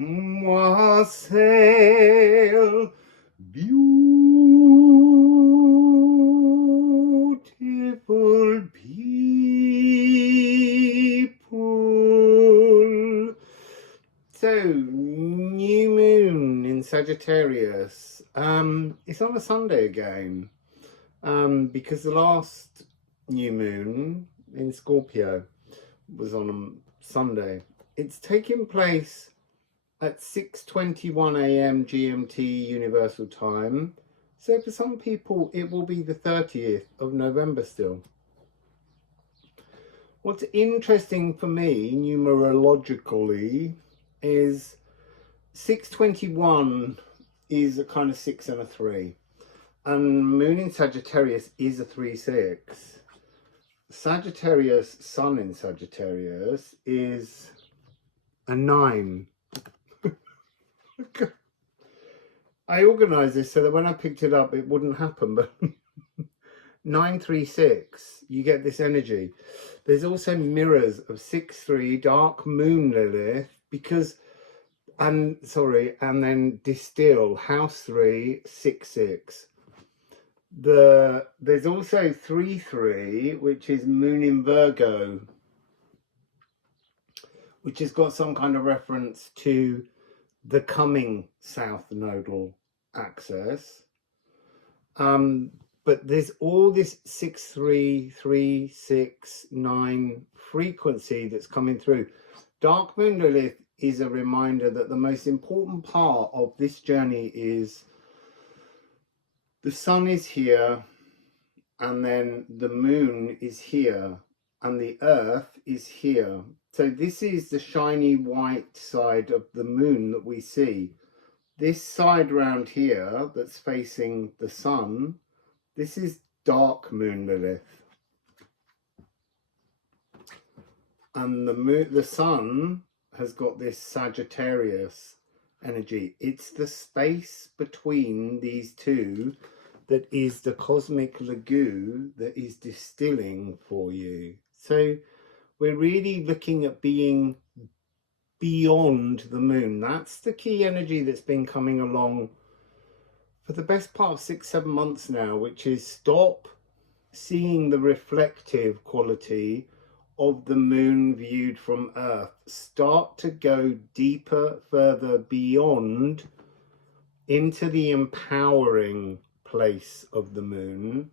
Wassail, beautiful people. So, new moon in Sagittarius. It's on a Sunday again, because the last new moon in Scorpio was on a Sunday. It's taking place at 6:21 a.m. GMT Universal Time. So for some people, it will be the 30th of November still. What's interesting for me, numerologically, is 621 is a kind of 6 and a 3. And Moon in Sagittarius is a 3-6. Sagittarius, Sun in Sagittarius is a 9. I organised this so that when I picked it up, it wouldn't happen, but 936, you get this energy. There's also mirrors of 6-3, Dark Moon Lilith, because, and then Distill, House 3, 6-6. There's also 3-3, which is Moon in Virgo, which has got some kind of reference to the coming south nodal axis. But there's all this 6-3, 3, 6, 9 frequency that's coming through. Dark Moon Lilith is a reminder that the most important part of this journey is the sun is here, and then the moon is here, and the earth is here. So this is the shiny white side of the moon that we see. This side round here that's facing the sun, this is Dark Moon Lilith. And the sun has got this Sagittarius energy. It's the space between these two that is the cosmic lagoon that is distilling for you. So we're really looking at being beyond the moon. That's the key energy that's been coming along for the best part of 6-7 months now, which is stop seeing the reflective quality of the moon viewed from Earth. Start to go deeper, further beyond into the empowering place of the moon,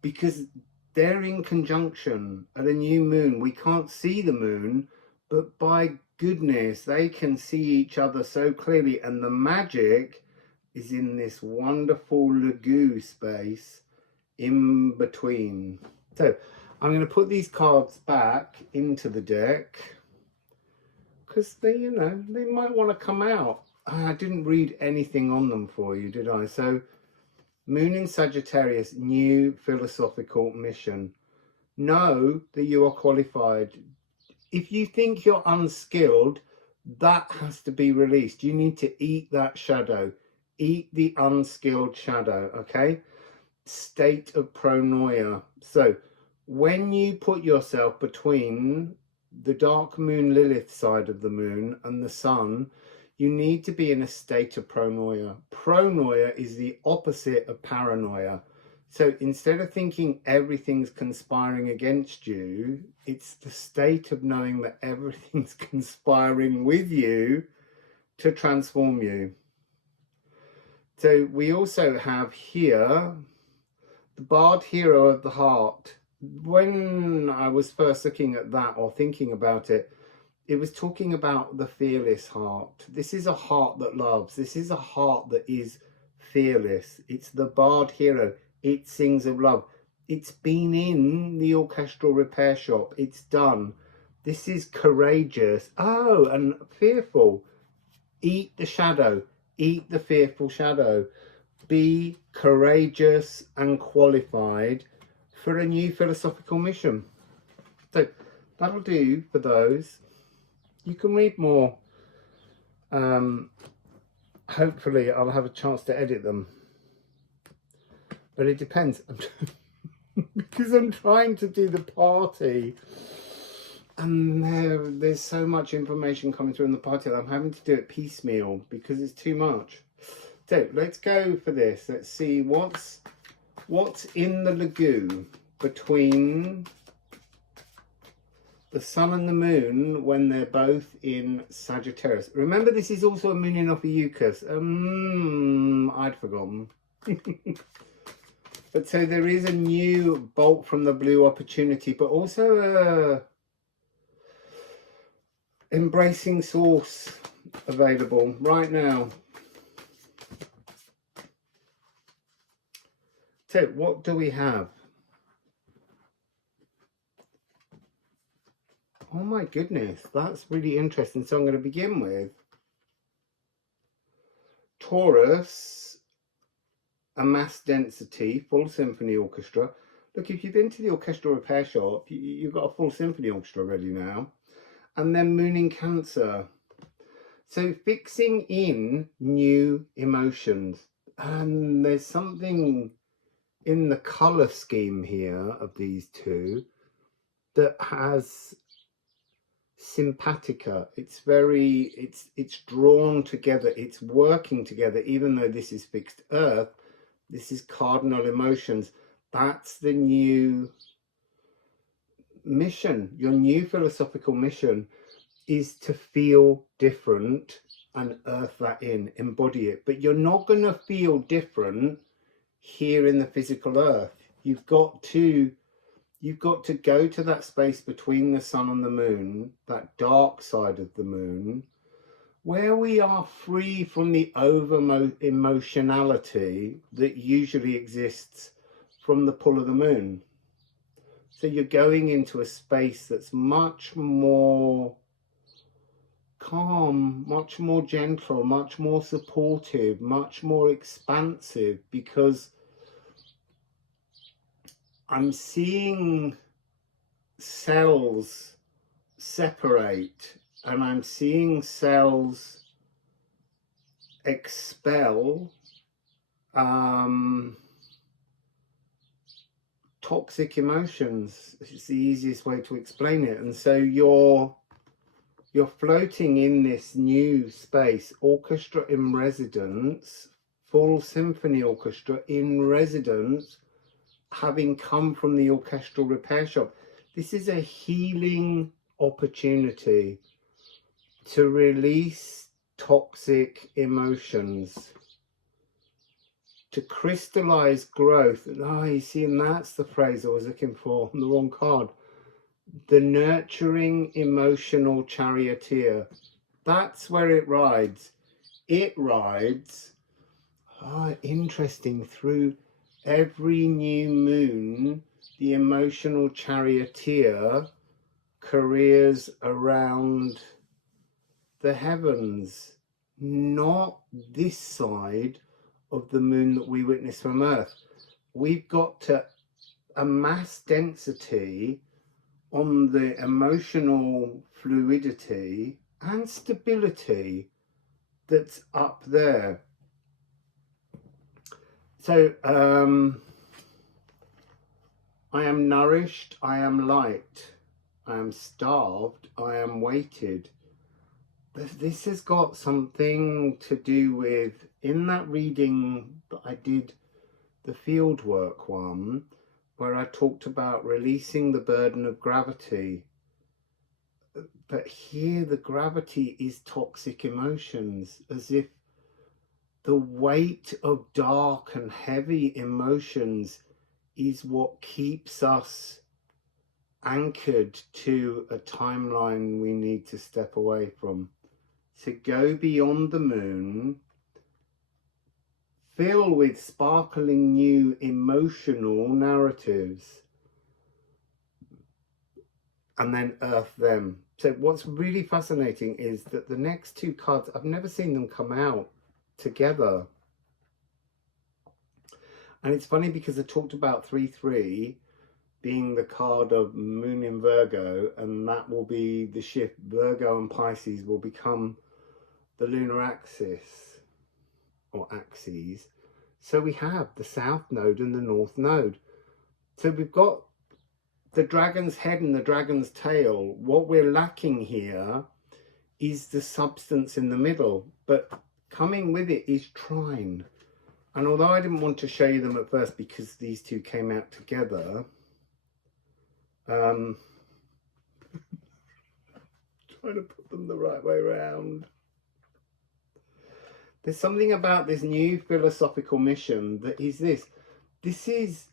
because they're in conjunction at a new moon. We can't see the moon, but by goodness, they can see each other so clearly, and the magic is in this wonderful lagoon space in between. So I'm going to put these cards back into the deck because they, they might want to come out. I didn't read anything on them for you, did I? So Moon in Sagittarius, new philosophical mission. Know that you are qualified. If you think you're unskilled, that has to be released. You need to eat that shadow. Eat the unskilled shadow, okay? State of pronoia. So when you put yourself between the Dark Moon Lilith side of the moon and the sun, you need to be in a state of pronoia. Pronoia is the opposite of paranoia. So instead of thinking everything's conspiring against you, it's the state of knowing that everything's conspiring with you to transform you. So we also have here the Bard Hero of the Heart. When I was first looking at that or thinking about it, it was talking about the fearless heart. This is a heart that loves. This is a heart that is fearless. It's the Bard Hero. It sings of love. It's been in the orchestral repair shop. It's done. This is courageous. Oh, and fearful. Eat the shadow. Eat the fearful shadow. Be courageous and qualified for a new philosophical mission. So that'll do for those. You can read more. Hopefully I'll have a chance to edit them. But it depends. Because I'm trying to do the party And there's so much information coming through in the party that I'm having to do it piecemeal because it's too much. So let's go for this. Let's see what's in the lagoon between the sun and the moon when they're both in Sagittarius. Remember, this is also a moon in Ophiuchus. I'd forgotten. But so there is a new bolt from the blue opportunity, but also a embracing source available right now. So what do we have? Oh my goodness, that's really interesting. So I'm going to begin with Taurus, a mass density, full symphony orchestra. Look, if you've been to the orchestral repair shop, you've got a full symphony orchestra ready now. And then Moon in Cancer. So fixing in new emotions. And there's something in the colour scheme here of these two that has sympatica. It's very, it's drawn together, it's working together, even though this is fixed earth, this is cardinal emotions. That's the new mission. Your new philosophical mission is to feel different and earth that in, embody it. But you're not going to feel different here in the physical earth. You've got to go to that space between the sun and the moon, that dark side of the moon, where we are free from the over emotionality that usually exists from the pull of the moon. So you're going into a space that's much more calm, much more gentle, much more supportive, much more expansive, because I'm seeing cells separate and I'm seeing cells expel toxic emotions. It's the easiest way to explain it. And so you're floating in this new space, orchestra in residence, full symphony orchestra in residence, having come from the orchestral repair shop. This is a healing opportunity to release toxic emotions, to crystallize growth. Oh, you see, and that's the phrase I was looking for on the wrong card. The nurturing emotional charioteer. That's where it rides. It rides, interesting, through every new moon. The emotional charioteer careers around the heavens, not this side of the moon that we witness from Earth. We've got to a mass density on the emotional fluidity and stability that's up there. So I am nourished, I am light, I am starved, I am weighted. This has got something to do with, in that reading that I did, the fieldwork one, where I talked about releasing the burden of gravity. But here the gravity is toxic emotions, as if the weight of dark and heavy emotions is what keeps us anchored to a timeline we need to step away from. To go beyond the moon, fill with sparkling new emotional narratives, and then earth them. So what's really fascinating is that the next two cards, I've never seen them come out together. And it's funny because I talked about 3-3 being the card of Moon in Virgo, and that will be the shift. Virgo and Pisces will become the lunar axis, or axes. So we have the south node and the north node. So we've got the dragon's head and the dragon's tail. What we're lacking here is the substance in the middle, but coming with it is trine. And although I didn't want to show you them at first because these two came out together, trying to put them the right way around. There's something about this new philosophical mission that is this. This is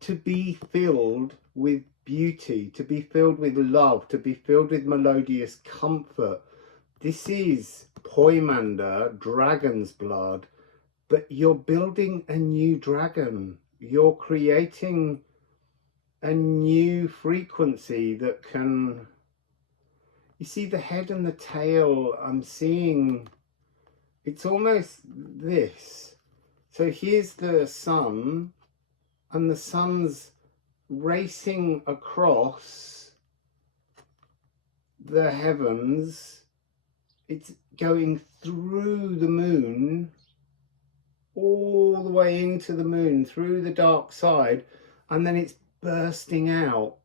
to be filled with beauty, to be filled with love, to be filled with melodious comfort. This is Poimander, dragon's blood, but you're building a new dragon. You're creating a new frequency that can... You see the head and the tail, I'm seeing... It's almost this. So here's the sun, and the sun's racing across the heavens. It's going through the moon, all the way into the moon, through the dark side, and then it's bursting out,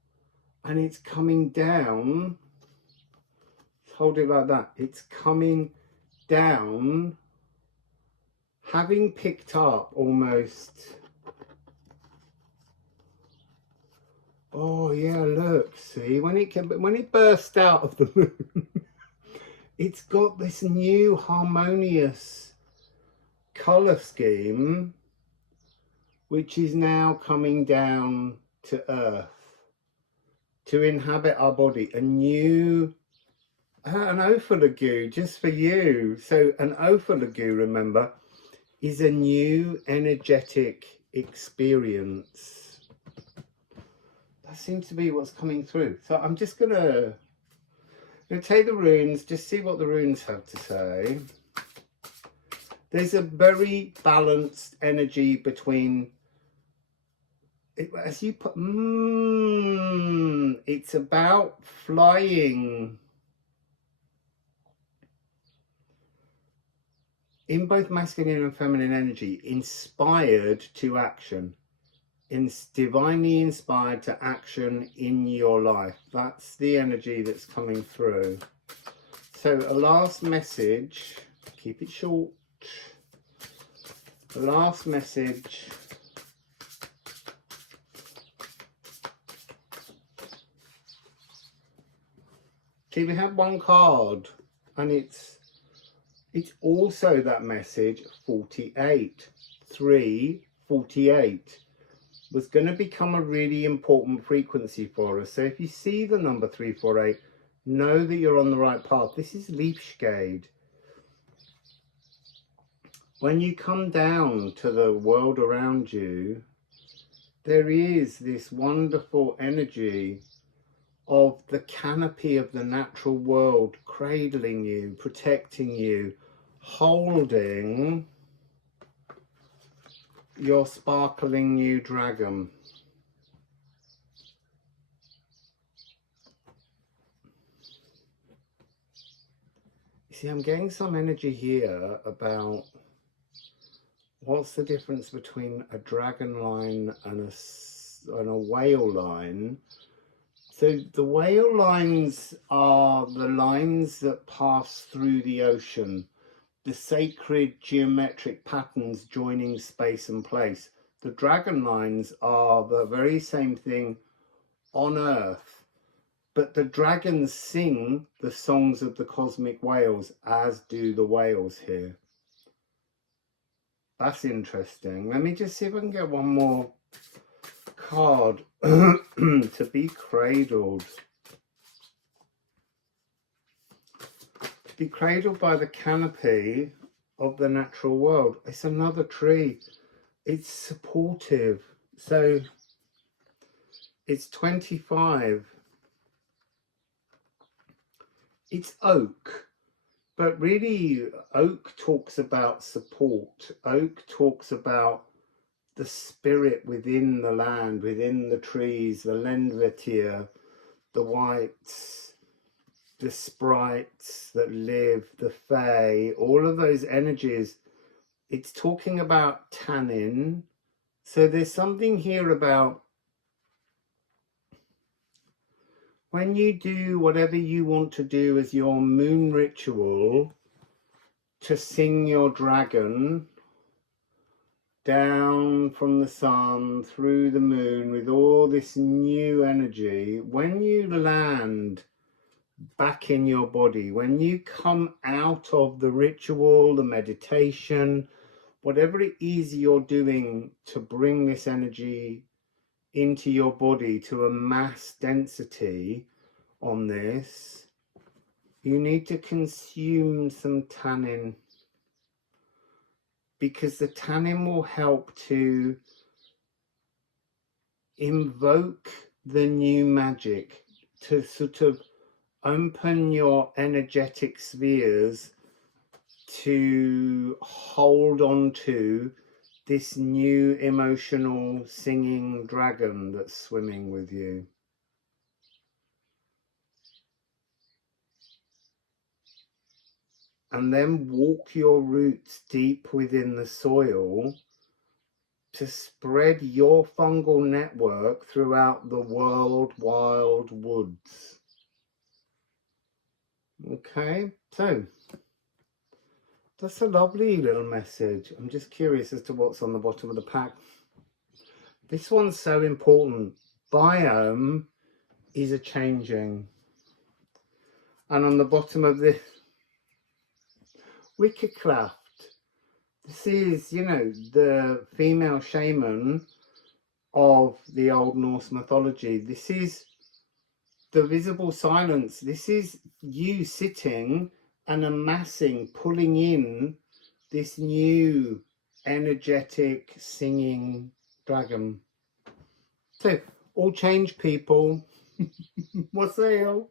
and it's coming down. Hold it like that. It's coming down, having picked up almost... Oh yeah, look, see, when it burst out of the moon, it's got this new harmonious colour scheme, which is now coming down to earth to inhabit our body. A new... an Ophiuchus just for you. So an Ophiuchus, remember, is a new energetic experience. That seems to be what's coming through. So I'm just gonna take the runes, just see what the runes have to say. There's a very balanced energy between as you put it's about flying in both masculine and feminine energy, inspired to action, divinely inspired to action in your life. That's the energy that's coming through. So a last message, keep it short. The last message. Okay, we have one card, and it's also that message 48. 348 was going to become a really important frequency for us. So if you see the number 348, know that you're on the right path. This is Liefskade. When you come down to the world around you, there is this wonderful energy of the canopy of the natural world cradling you, protecting you, holding your sparkling new dragon. You see, I'm getting some energy here about what's the difference between a dragon line and a whale line. So the whale lines are the lines that pass through the ocean, the sacred geometric patterns joining space and place. The dragon lines are the very same thing on Earth, but the dragons sing the songs of the cosmic whales, as do the whales here. That's interesting. Let me just see if I can get one more card. To be cradled. To be cradled by the canopy of the natural world. It's another tree. It's supportive. So it's 25. It's oak. But really, oak talks about support. Oak talks about the spirit within the land, within the trees, the Lenvetir, the wights, the sprites that live, the fae, all of those energies. It's talking about tannin. So there's something here about when you do whatever you want to do as your moon ritual to sing your dragon down from the sun through the moon with all this new energy, when you land back in your body, when you come out of the ritual, the meditation, whatever it is you're doing to bring this energy into your body to a mass density on this, you need to consume some tannin, because the tannin will help to invoke the new magic, to sort of open your energetic spheres to hold on to this new emotional singing dragon that's swimming with you. And then walk your roots deep within the soil to spread your fungal network throughout the world wild woods. Okay, so that's a lovely little message. I'm just curious as to what's on the bottom of the pack. This one's so important. Biome is a changing. And on the bottom of this, Wickercraft. This is, you know, the female shaman of the Old Norse mythology. This is the visible silence. This is you sitting and amassing, pulling in this new energetic singing dragon. So, all change, people. Wassail.